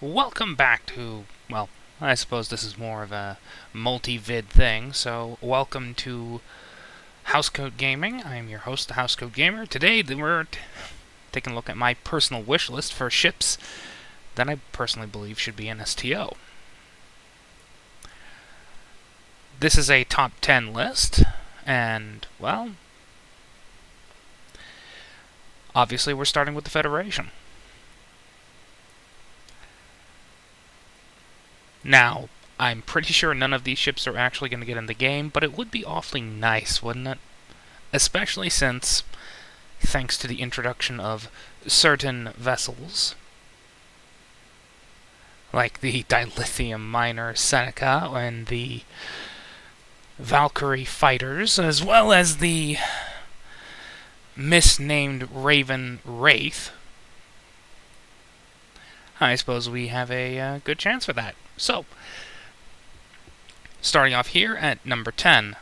Welcome back to, well, I suppose this is more of a multi-vid thing, so welcome to Housecoat Gaming. I am your host, the Housecoat Gamer. Today we're taking a look at my personal wish list for ships that I personally believe should be in STO. This is a top 10 list, and, well, obviously we're starting with the Federation. Now, I'm pretty sure none of these ships are actually going to get in the game, but it would be awfully nice, wouldn't it? Especially since, thanks to the introduction of certain vessels, like the dilithium miner Seneca and the Valkyrie fighters, as well as the misnamed Raven Wraith, I suppose we have a good chance for that. So, starting off here at number 10,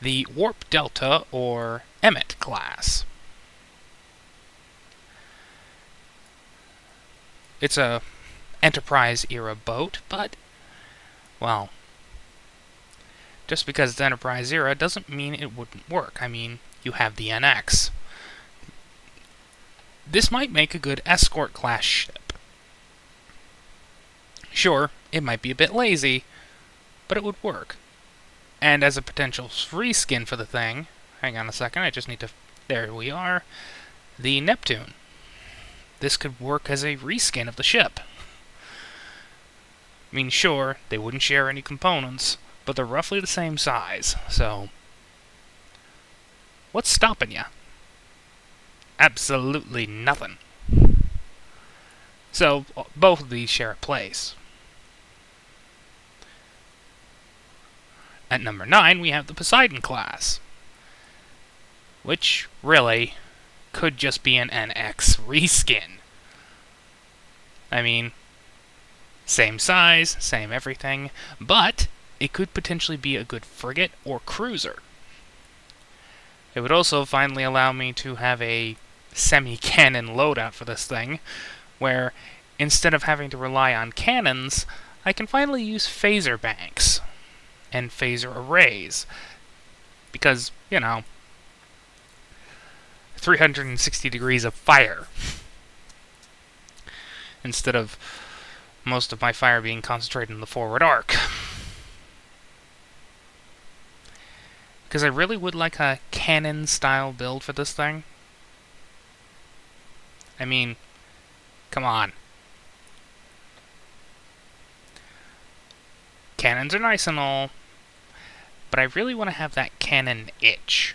the Warp Delta, or Emmet class. It's a Enterprise-era boat, but, well, just because it's Enterprise-era doesn't mean it wouldn't work. I mean, you have the NX. This might make a good escort-class ship. Sure, it might be a bit lazy, but it would work. And as a potential reskin for the thing, hang on a second, I just need to... There we are. The Neptune. This could work as a reskin of the ship. I mean, sure, they wouldn't share any components, but they're roughly the same size, so... What's stopping you? Absolutely nothing. So, both of these share a place. At number 9, we have the Poseidon class, which, really, could just be an NX reskin. I mean, same size, same everything, but it could potentially be a good frigate or cruiser. It would also finally allow me to have a semi-cannon loadout for this thing, where instead of having to rely on cannons, I can finally use phaser banks and phaser arrays. Because, you know, 360 degrees of fire. Instead of most of my fire being concentrated in the forward arc. Because I really would like a cannon-style build for this thing. I mean, come on. Cannons are nice and all, but I really want to have that cannon itch.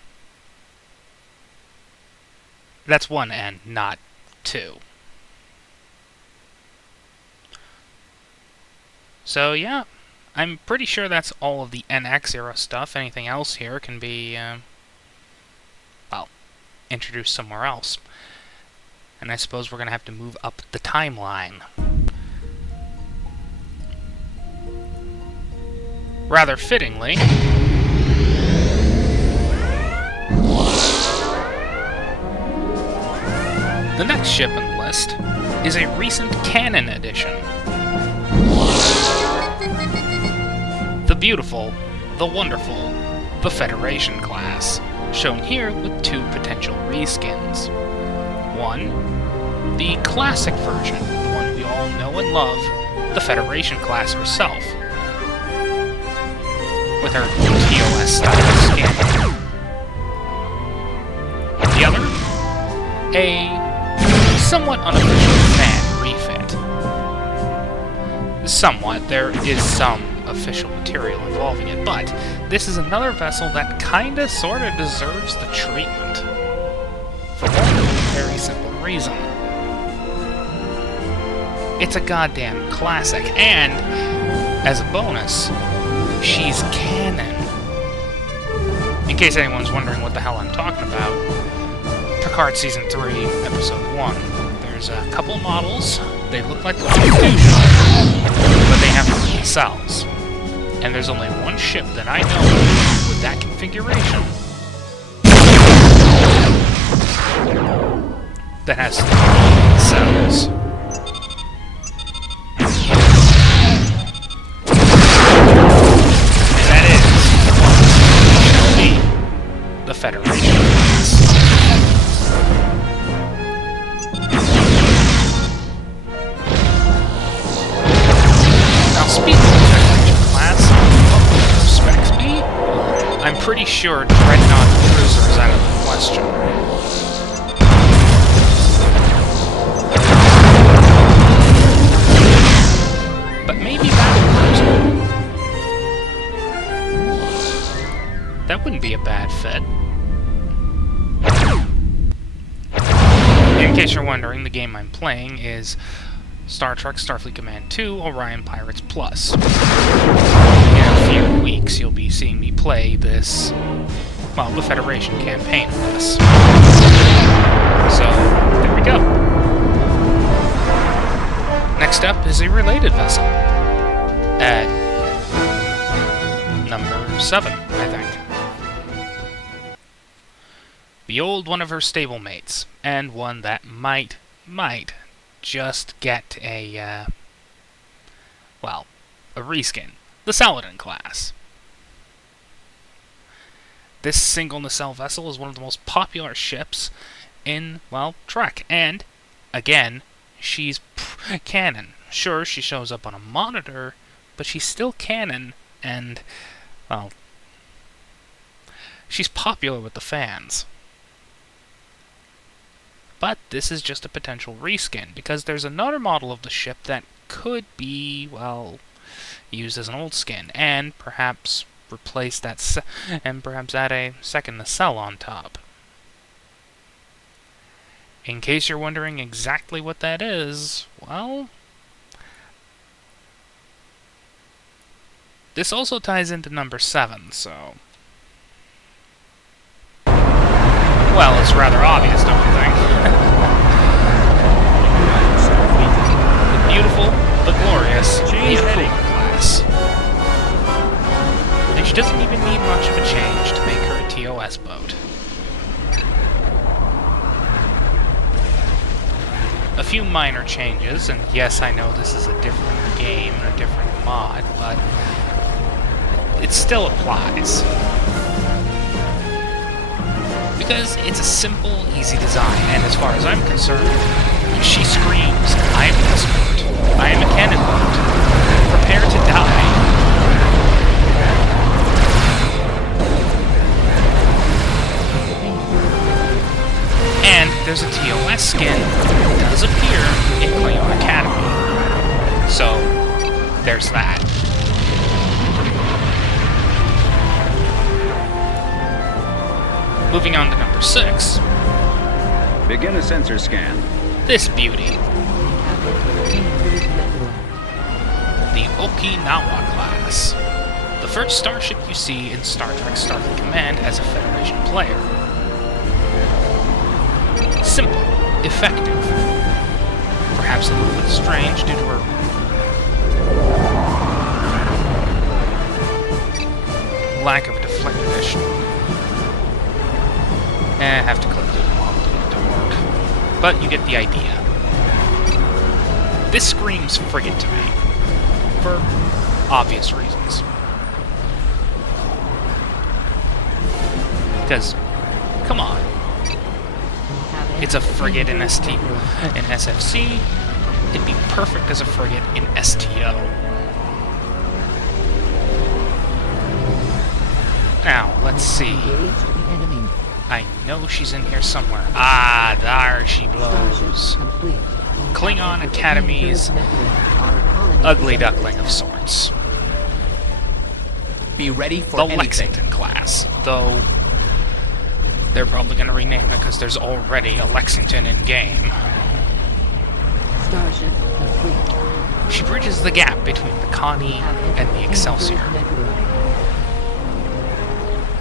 That's one end, not two. So, yeah. I'm pretty sure that's all of the NX-era stuff. Anything else here can be, well, introduced somewhere else. And I suppose we're going to have to move up the timeline. Rather fittingly, the next ship in the list is a recent canon addition. The beautiful, the wonderful, the Federation class, shown here with two potential reskins. One, the classic version, the one we all know and love, the Federation class herself, with her TOS-style skin. The other, a somewhat unofficial fan refit. Somewhat, there is some official material involving it, but this is another vessel that kinda sorta deserves the treatment. For one very simple reason. It's a goddamn classic, and, as a bonus, she's canon. In case anyone's wondering what the hell I'm talking about, Picard Season 3, Episode 1. There's a couple models, they look like the Constitution, but they have 3 cells. And there's only one ship that I know of with that configuration that has 3 cells. pretty sure Dreadnought Cruiser is out of the question. But maybe Battle Cruiser. That wouldn't be a bad fit. In case you're wondering, the game I'm playing is Star Trek Starfleet Command 2 Orion Pirates Plus. In a few weeks, you'll be seeing me play this, well, the Federation campaign of this. So, there we go. Next up is a related vessel. At number 7, I think. Behold one of her stablemates, and one that might just get a, well, a reskin. The Saladin class. This single nacelle vessel is one of the most popular ships in, well, Trek. And, again, she's canon. Sure, she shows up on a monitor, but she's still canon, and, well, she's popular with the fans. But this is just a potential reskin, because there's another model of the ship that could be, well, used as an old skin, and perhaps replace that, and perhaps add a second nacelle on top. In case you're wondering exactly what that is, well, this also ties into number 7, so, well, it's rather obvious, don't you think? The beautiful, the glorious, the Cooler class. And she doesn't even need much of a change to make her a TOS boat. A few minor changes, and yes, I know this is a different game, a different mod, but it still applies. Because it's a simple, easy design, and as far as I'm concerned, she screams, I am an escort, I am a cannon boat, prepare to die. And there's a TOS skin that does appear in Klingon Academy. So, there's that. Moving on to number 6. Begin a sensor scan. This beauty. The Okinawa class. The first starship you see in Star Trek Starfleet Command as a Federation player. Simple, effective. Perhaps a little bit strange due to her lack of deflection. I have to click through the model to get it to work. But you get the idea. This screams frigate to me. For obvious reasons. Because, come on. It's a frigate in SFC. It'd be perfect as a frigate in STO. Now, let's see. I know she's in here somewhere. Ah, there she blows. Klingon Academy's ugly duckling of sorts. Be ready for the anything. Lexington class, though they're probably going to rename it because there's already a Lexington in game. Starship complete. She bridges the gap between the Connie and the Excelsior.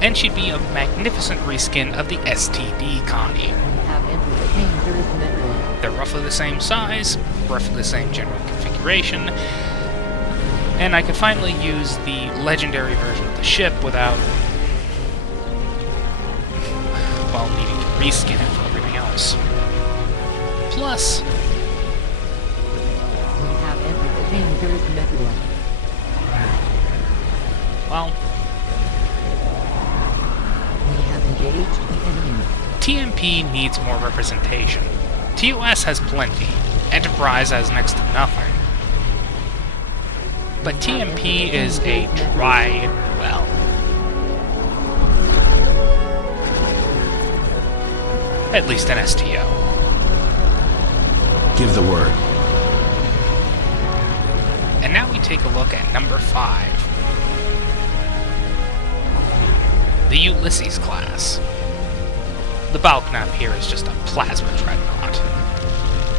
And she'd be a magnificent reskin of the STD Connie. They're roughly the same size, roughly the same general configuration, and I could finally use the legendary version of the ship without, well, needing to reskin it for everything else. Plus, well, TMP needs more representation. TOS has plenty. Enterprise has next to nothing. But TMP is a dry well. At least an STO. Give the word. And now we take a look at number 5. The Ulysses class. The Balknap here is just a plasma dreadnought.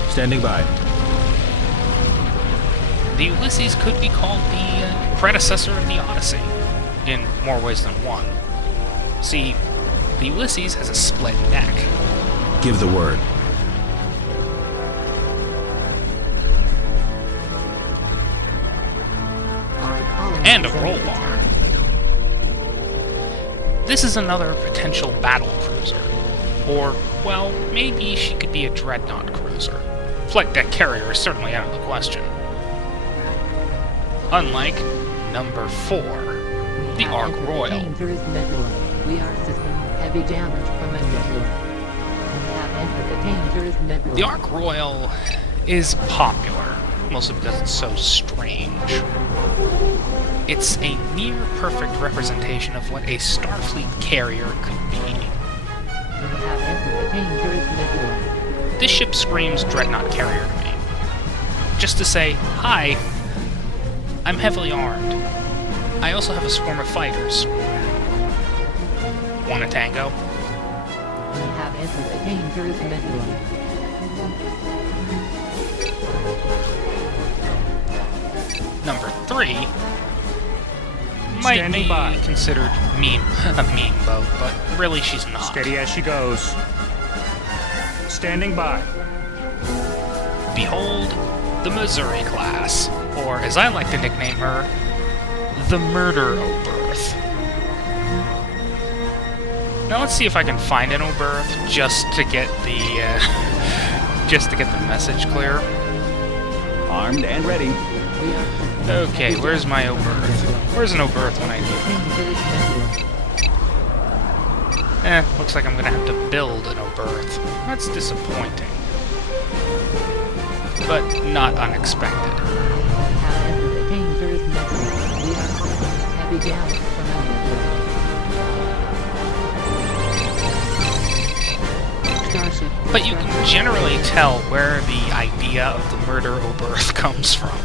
Standing by. The Ulysses could be called the predecessor of the Odyssey, in more ways than one. See, the Ulysses has a split neck. Give the word. And a roll bar. This is another potential battle cruiser. Or, well, maybe she could be a dreadnought cruiser. Flight deck carrier is certainly out of the question. Unlike number 4, the Ark Royal. We are suspending heavy damage from a nebula. We have entered the dangerous nebula. The Ark Royal is popular, mostly because it's so strange. It's a near-perfect representation of what a Starfleet carrier could be. We have entered the dangerous nebula. This ship screams dreadnought carrier to me. Just to say, hi, I'm heavily armed. I also have a swarm of fighters. Want a tango? We have entered the dangerous nebula. Number 3 might Standing be by. considered a meme boat, but really she's not. Steady as she goes. Standing by. Behold, the Missouri class, or as I like to nickname her, the Murder Oberth. Now let's see if I can find an Oberth just to get the message clear. Armed and ready. Okay, where's my Oberth? Where's an Oberth when I need? Looks like I'm gonna have to build an Oberth. That's disappointing. But not unexpected. We have entered the dangerous nebula. We are suspending heavy damage from a nebula. Starship. But you can generally tell where the idea of the Murder Oberth comes from.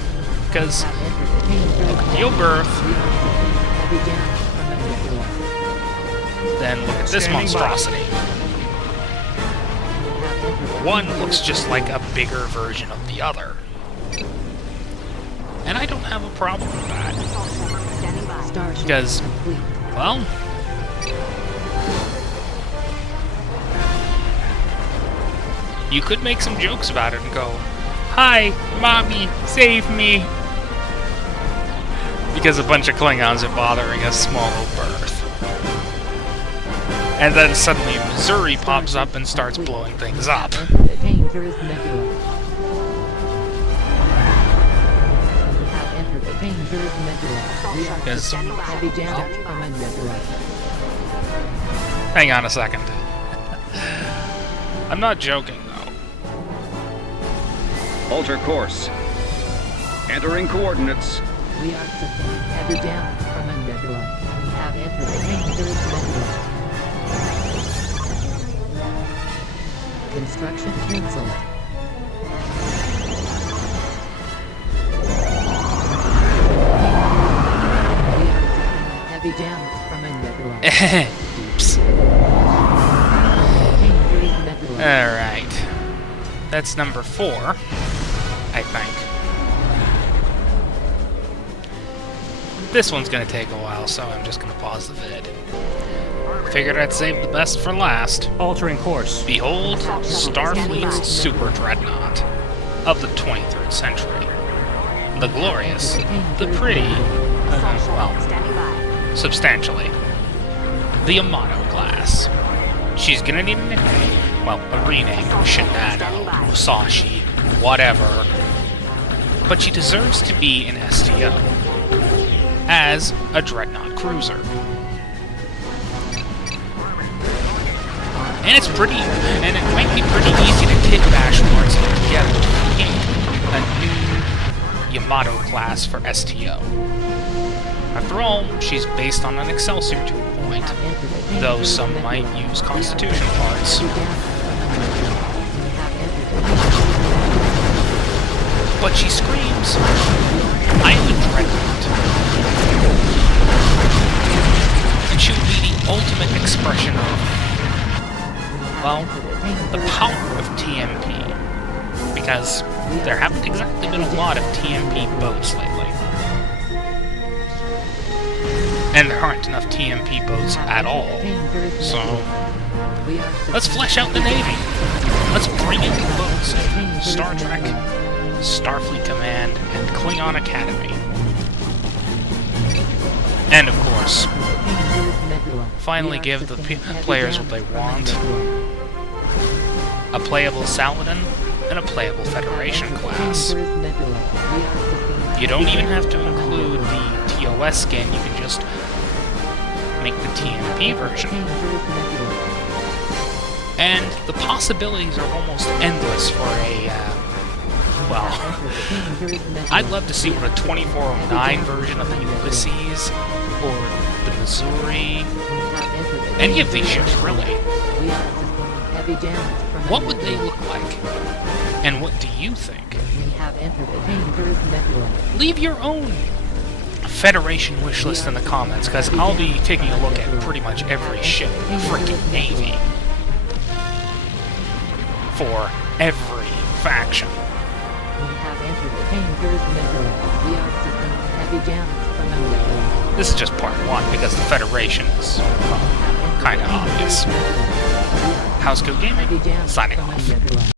Because the Oberth, Heavy damage from a nebula. then look at this Standing by. monstrosity. We have entered the One dangerous looks just like a bigger version of the other. And I don't have a problem with that. Starship Because, complete. well, you could make some jokes about it and go, "Hi, mommy, save me!" Because a bunch of Klingons are bothering a small Oberth. And then suddenly Missouri pops up and starts blowing things up. The dangerous nebula. We have entered the dangerous nebula. We are Yes. suspending heavy damage from a nebula. Hang on a second. I'm not joking, though. Alter course. Entering coordinates. We are suspending heavy damage from a nebula. We have entered the dangerous nebula. Construction cancelled. We are suspending heavy damage from a nebula. Oops. Dangerous nebula. Alright. That's number 4, I think. This one's gonna take a while, so I'm just gonna pause the vid. Figured I'd save the best for last. Altering course. Behold, Starfleet's Super Dreadnought of the 23rd century. The glorious, the pretty, well, substantially, the Yamato class. She's gonna need a nickname. Well, a rename, Shinado, Musashi, whatever. But she deserves to be an STO, as a Dreadnought cruiser. And it's pretty, and it might be pretty easy to kick bash parts together to create a new Yamato class for STO. After all, she's based on an Excelsior 2 point, though some might use Constitution parts. But she screams, I am a dreadnought. And she would be the ultimate expression of, well, the power of TMP. Because there haven't exactly been a lot of TMP boats lately. And there aren't enough TMP boats at all. So, let's flesh out the Navy. Let's bring in the boats in Star Trek, Starfleet Command, and Klingon Academy. And of course, finally give the players what they want. A playable Saladin and a playable Federation class. You don't even have to include the TOS skin, you can just make the TMP version. And the possibilities are almost endless for a, well, I'd love to see what a 2409 version of the Ulysses, or the Missouri, any of these ships, really. What would they look like? And what do you think? Leave your own Federation wish list in the comments, because I'll be taking a look at pretty much every ship in the freaking Navy. For every faction. This is just part 1, because the Federation is kind of obvious. Housecoat Gaming, signing off.